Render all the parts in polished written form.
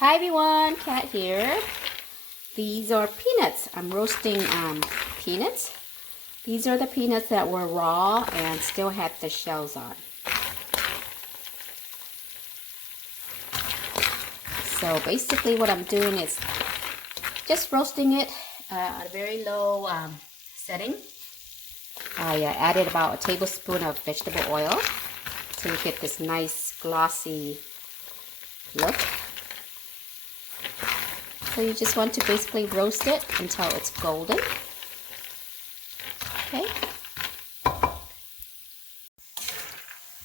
Hi everyone, Kat here. These are peanuts. I'm roasting peanuts. These are the peanuts that were raw and still had the shells on. So basically what I'm doing is just roasting it at a very low setting. I added about a tablespoon of vegetable oil to get this nice glossy look. So you just want to basically roast it until it's golden.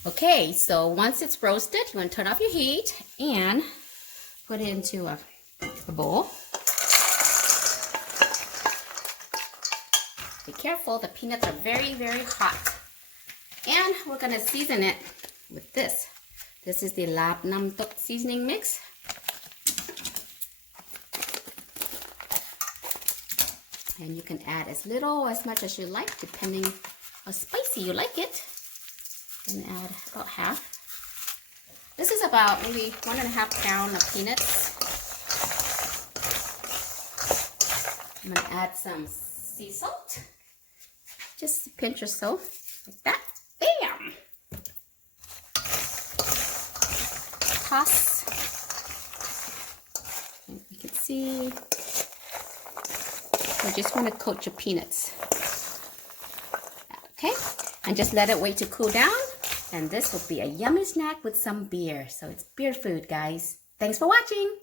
Okay, so once it's roasted, you want to turn off your heat and put it into a bowl. Be careful, the peanuts are very, very hot. And we're going to season it with this. This is the Laab-Namtok seasoning mix. And you can add as little or as much as you like, depending how spicy you like it. And add about half. This is about maybe 1.5 pounds of peanuts. I'm going to add some sea salt. Just a pinch or so, like that. Bam! Toss. And you can see. So just want to coat your peanuts. Okay, and just let it wait to cool down. And this will be a yummy snack with some beer. So it's beer food, guys. Thanks for watching.